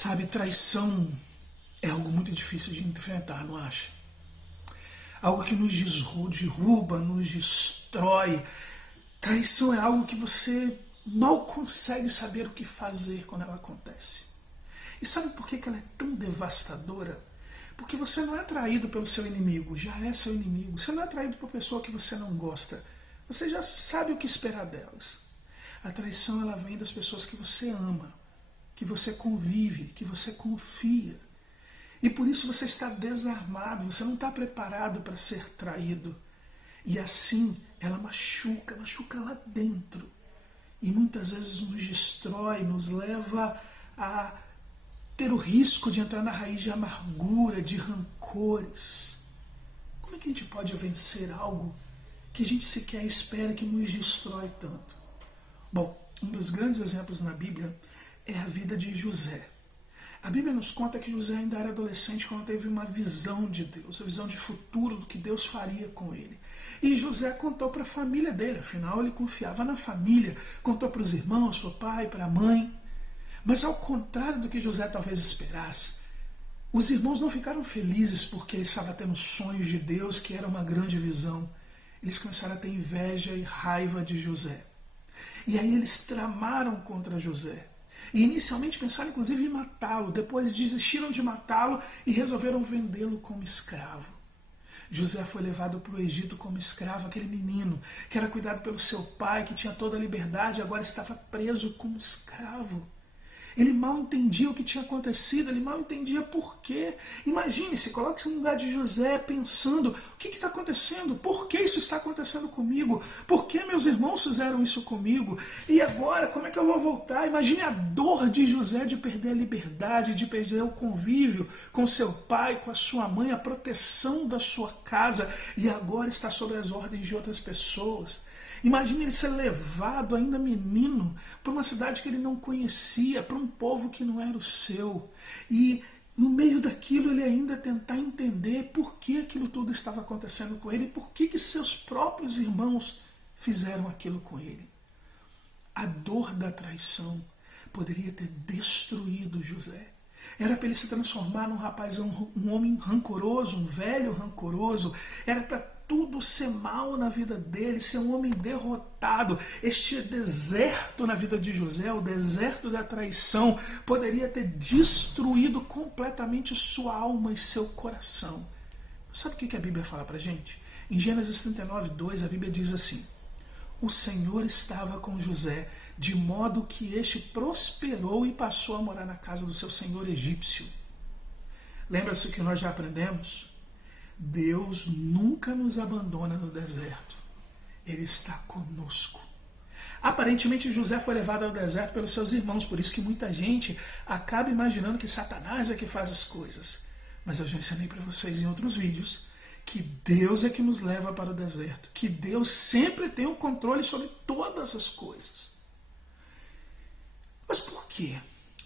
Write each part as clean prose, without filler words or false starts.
Sabe, traição é algo muito difícil de enfrentar, não acha? Algo que nos derruba, nos destrói. Traição é algo que você mal consegue saber o que fazer quando ela acontece. E sabe por que ela é tão devastadora? Porque você não é atraído pelo seu inimigo, já é seu inimigo. Você não é atraído por pessoa que você não gosta. Você já sabe o que esperar delas. A traição ela vem das pessoas que você ama, que você convive, que você confia. E por isso você está desarmado, você não está preparado para ser traído. E assim ela machuca lá dentro. E muitas vezes nos destrói, nos leva a ter o risco de entrar na raiz de amargura, de rancores. Como é que a gente pode vencer algo que a gente sequer espera que nos destrói tanto? Bom, um dos grandes exemplos na Bíblia é a vida de José. A Bíblia nos conta que José ainda era adolescente quando teve uma visão de Deus, a visão de futuro do que Deus faria com ele. E José contou para a família dele, afinal ele confiava na família, contou para os irmãos, para o pai, para a mãe. Mas ao contrário do que José talvez esperasse, os irmãos não ficaram felizes porque ele estava tendo sonhos de Deus, que era uma grande visão. Eles começaram a ter inveja e raiva de José. E aí eles tramaram contra José. E inicialmente pensaram inclusive em matá-lo, depois desistiram de matá-lo e resolveram vendê-lo como escravo. José foi levado para o Egito como escravo, aquele menino que era cuidado pelo seu pai, que tinha toda a liberdade, agora estava preso como escravo. Ele mal entendia o que tinha acontecido, ele mal entendia por quê. Imagine-se, coloque-se no lugar de José pensando, o que está acontecendo? Por que isso está acontecendo comigo? Por que meus irmãos fizeram isso comigo? E agora, como é que eu vou voltar? Imagine a dor de José de perder a liberdade, de perder o convívio com seu pai, com a sua mãe, a proteção da sua casa, e agora está sob as ordens de outras pessoas. Imagine ele ser levado, ainda menino, para uma cidade que ele não conhecia, para um povo que não era o seu. E no meio daquilo ele ainda tentar entender por que aquilo tudo estava acontecendo com ele e por que seus próprios irmãos fizeram aquilo com ele. A dor da traição poderia ter destruído José. Era para ele se transformar num rapaz, um homem rancoroso, um velho rancoroso. Era para tudo ser mal na vida dele, ser um homem derrotado. Este deserto na vida de José, o deserto da traição, poderia ter destruído completamente sua alma e seu coração. Sabe o que a Bíblia fala para a gente? Em Gênesis 39:2, a Bíblia diz assim: o Senhor estava com José, de modo que este prosperou e passou a morar na casa do seu senhor egípcio. Lembra-se que nós já aprendemos? Deus nunca nos abandona no deserto. Ele está conosco. Aparentemente José foi levado ao deserto pelos seus irmãos, por isso que muita gente acaba imaginando que Satanás é que faz as coisas. Mas eu já ensinei para vocês em outros vídeos que Deus é que nos leva para o deserto, que Deus sempre tem o controle sobre todas as coisas. Mas por quê?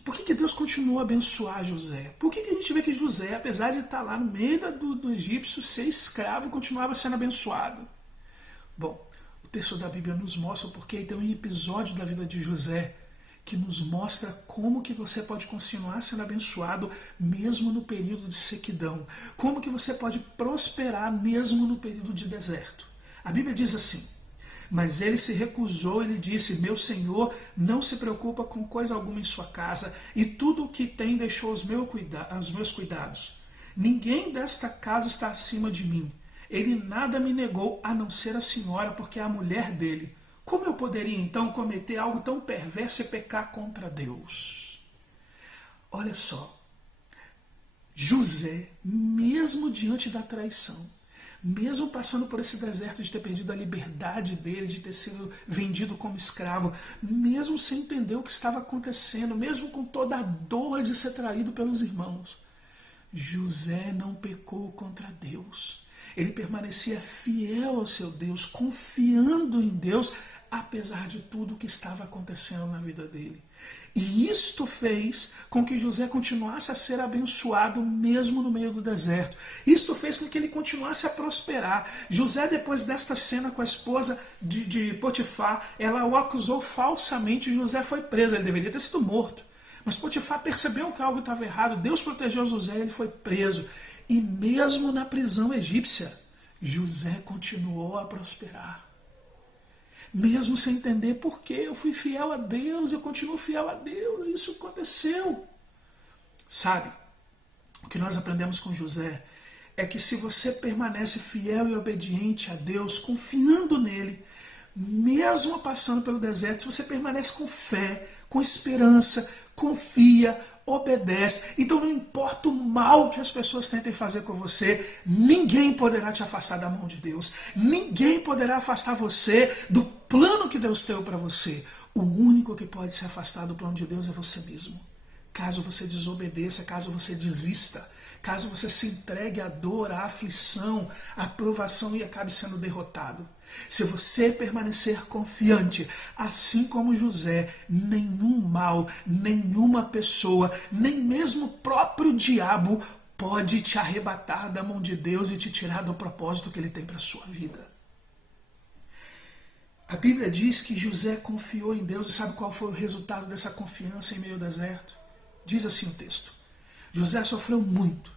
Por que Deus continuou a abençoar José? Por que a gente vê que José, apesar de estar lá no meio do egípcio, ser escravo, continuava sendo abençoado? Bom, o texto da Bíblia nos mostra porque tem um episódio da vida de José que nos mostra como que você pode continuar sendo abençoado mesmo no período de sequidão. Como que você pode prosperar mesmo no período de deserto. A Bíblia diz assim: mas ele se recusou e lhe disse: meu senhor não se preocupa com coisa alguma em sua casa, e tudo o que tem deixou aos meus cuidados. Ninguém desta casa está acima de mim. Ele nada me negou a não ser a senhora, porque é a mulher dele. Como eu poderia então cometer algo tão perverso e pecar contra Deus? Olha só, José, mesmo diante da traição, mesmo passando por esse deserto de ter perdido a liberdade dele, de ter sido vendido como escravo, mesmo sem entender o que estava acontecendo, mesmo com toda a dor de ser traído pelos irmãos, José não pecou contra Deus. Ele permanecia fiel ao seu Deus, confiando em Deus, apesar de tudo o que estava acontecendo na vida dele. E isto fez com que José continuasse a ser abençoado mesmo no meio do deserto. Isto fez com que ele continuasse a prosperar. José, depois desta cena com a esposa de Potifar, ela o acusou falsamente e José foi preso. Ele deveria ter sido morto. Mas Potifar percebeu que algo estava errado. Deus protegeu José, ele foi preso. E mesmo na prisão egípcia, José continuou a prosperar. Mesmo sem entender por quê, eu fui fiel a Deus, eu continuo fiel a Deus, isso aconteceu. Sabe, o que nós aprendemos com José é que se você permanece fiel e obediente a Deus, confiando nele, mesmo passando pelo deserto, se você permanece com fé, com esperança, confia, obedece, então não importa o mal que as pessoas tentem fazer com você, ninguém poderá te afastar da mão de Deus, ninguém poderá afastar você do plano que Deus tem para você. O único que pode se afastar do plano de Deus é você mesmo. Caso você desobedeça, caso você desista, caso você se entregue à dor, à aflição, à provação e acabe sendo derrotado. Se você permanecer confiante, assim como José, nenhum mal, nenhuma pessoa, nem mesmo o próprio diabo pode te arrebatar da mão de Deus e te tirar do propósito que ele tem para a sua vida. A Bíblia diz que José confiou em Deus e sabe qual foi o resultado dessa confiança em meio ao deserto? Diz assim o texto: José sofreu muito,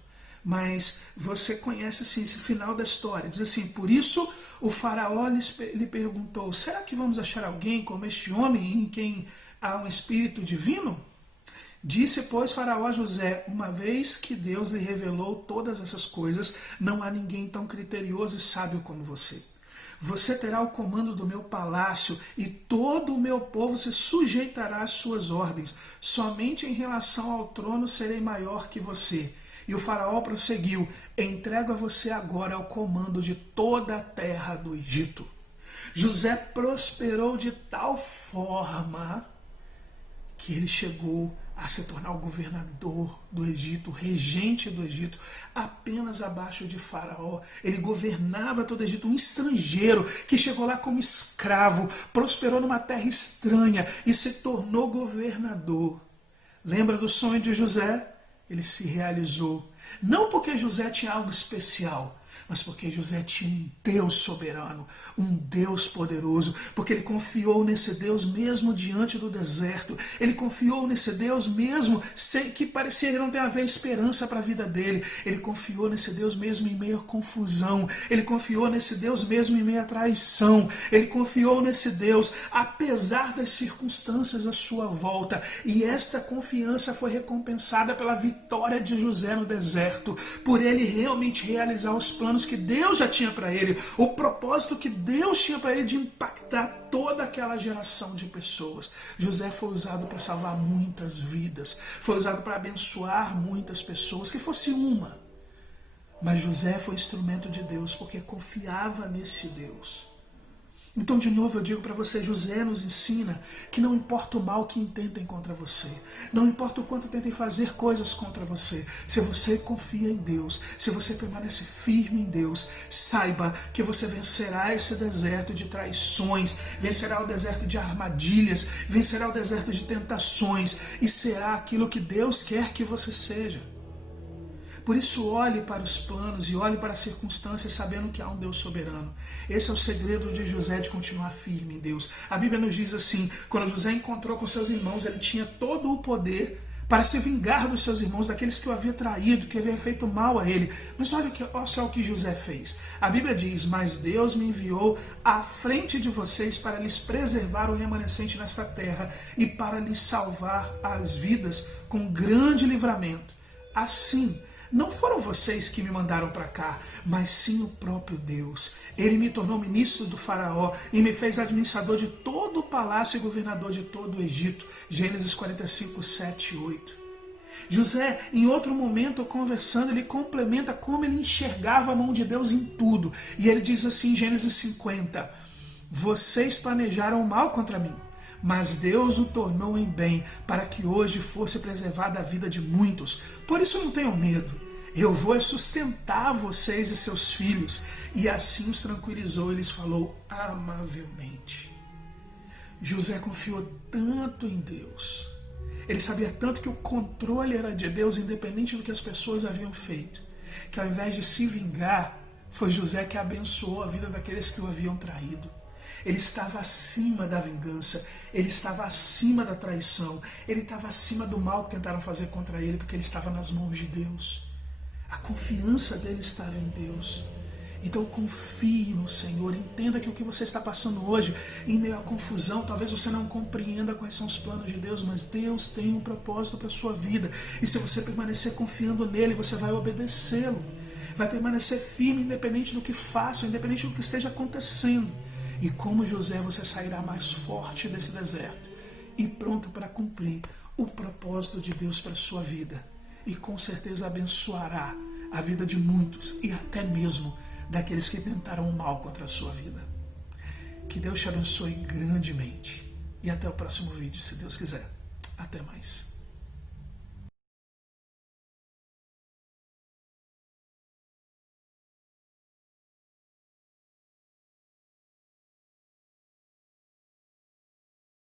mas você conhece assim, esse final da história. Diz assim: por isso o faraó lhe perguntou, será que vamos achar alguém como este homem em quem há um espírito divino? Disse, pois, faraó a José, uma vez que Deus lhe revelou todas essas coisas, não há ninguém tão criterioso e sábio como você. Você terá o comando do meu palácio e todo o meu povo se sujeitará às suas ordens. Somente em relação ao trono serei maior que você. E o faraó prosseguiu, entrego a você agora o comando de toda a terra do Egito. José prosperou de tal forma que ele chegou a se tornar o governador do Egito, o regente do Egito, apenas abaixo de Faraó. Ele governava todo o Egito, um estrangeiro que chegou lá como escravo, prosperou numa terra estranha e se tornou governador. Lembra do sonho de José? Ele se realizou. Não porque José tinha algo especial, mas porque José tinha um Deus soberano, um Deus poderoso, porque ele confiou nesse Deus mesmo diante do deserto, ele confiou nesse Deus mesmo sem que parecia não ter a ver esperança para a vida dele, ele confiou nesse Deus mesmo em meio à confusão, ele confiou nesse Deus mesmo em meio à traição, ele confiou nesse Deus apesar das circunstâncias à sua volta, e esta confiança foi recompensada pela vitória de José no deserto, por ele realmente realizar os planos que Deus já tinha para ele, o propósito que Deus tinha para ele de impactar toda aquela geração de pessoas. José foi usado para salvar muitas vidas, foi usado para abençoar muitas pessoas, que fosse uma. Mas José foi instrumento de Deus porque confiava nesse Deus. Então, de novo, eu digo para você, José nos ensina que não importa o mal que intentem contra você, não importa o quanto tentem fazer coisas contra você, se você confia em Deus, se você permanece firme em Deus, saiba que você vencerá esse deserto de traições, vencerá o deserto de armadilhas, vencerá o deserto de tentações e será aquilo que Deus quer que você seja. Por isso olhe para os planos e olhe para as circunstâncias sabendo que há um Deus soberano. Esse é o segredo de José de continuar firme em Deus. A Bíblia nos diz assim, quando José encontrou com seus irmãos, ele tinha todo o poder para se vingar dos seus irmãos, daqueles que o havia traído, que havia feito mal a ele. Mas olha só o que José fez. A Bíblia diz, mas Deus me enviou à frente de vocês para lhes preservar o remanescente nesta terra e para lhes salvar as vidas com grande livramento. Assim, não foram vocês que me mandaram para cá, mas sim o próprio Deus. Ele me tornou ministro do faraó e me fez administrador de todo o palácio e governador de todo o Egito. Gênesis 45, 7 e 8. José, em outro momento, conversando, ele complementa como ele enxergava a mão de Deus em tudo. E ele diz assim em Gênesis 50, vocês planejaram mal contra mim, mas Deus o tornou em bem, para que hoje fosse preservada a vida de muitos. Por isso não tenham medo. Eu vou sustentar vocês e seus filhos. E assim os tranquilizou e lhes falou amavelmente. José confiou tanto em Deus. Ele sabia tanto que o controle era de Deus, independente do que as pessoas haviam feito, que ao invés de se vingar, foi José que abençoou a vida daqueles que o haviam traído. Ele estava acima da vingança, ele estava acima da traição, ele estava acima do mal que tentaram fazer contra ele, porque ele estava nas mãos de Deus. A confiança dele estava em Deus. Então confie no Senhor, entenda que o que você está passando hoje, em meio à confusão, talvez você não compreenda quais são os planos de Deus, mas Deus tem um propósito para a sua vida. E se você permanecer confiando nele, você vai obedecê-lo. Vai permanecer firme, independente do que faça, independente do que esteja acontecendo. E como José, você sairá mais forte desse deserto e pronto para cumprir o propósito de Deus para a sua vida. E com certeza abençoará a vida de muitos e até mesmo daqueles que tentaram o mal contra a sua vida. Que Deus te abençoe grandemente. E até o próximo vídeo, se Deus quiser. Até mais.